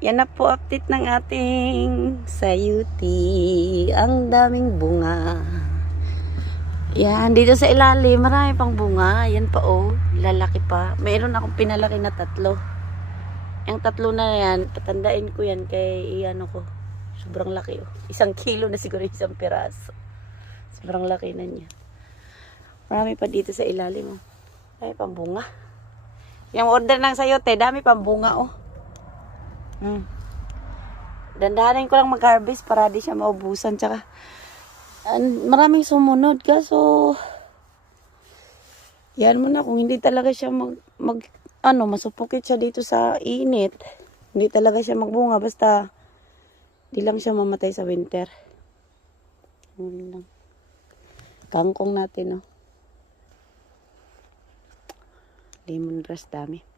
Yan na po update ng ating sayuti. Ang daming bunga. Yan, dito sa ilalim, marami pang bunga. Yan pa oh, lalaki pa. Mayroon akong pinalaki na 3. Yung 3 na yan, patandain ko yan kay ano ko. Sobrang laki oh. 1 kilo na siguro 1 piraso. Sobrang laki na niya. Marami pa dito sa ilalim oh. Ay, pang bunga. Yung order ng sayote, dami pang bunga oh. Dandahanin ko lang mag-harvest para di siya maubusan. Tsaka maraming sumunod kaso yan mo na kung hindi talaga siya masupukit siya dito sa init. Hindi talaga siya magbunga basta di lang siya mamatay sa winter. Kangkong natin oh. Lemongrass dami.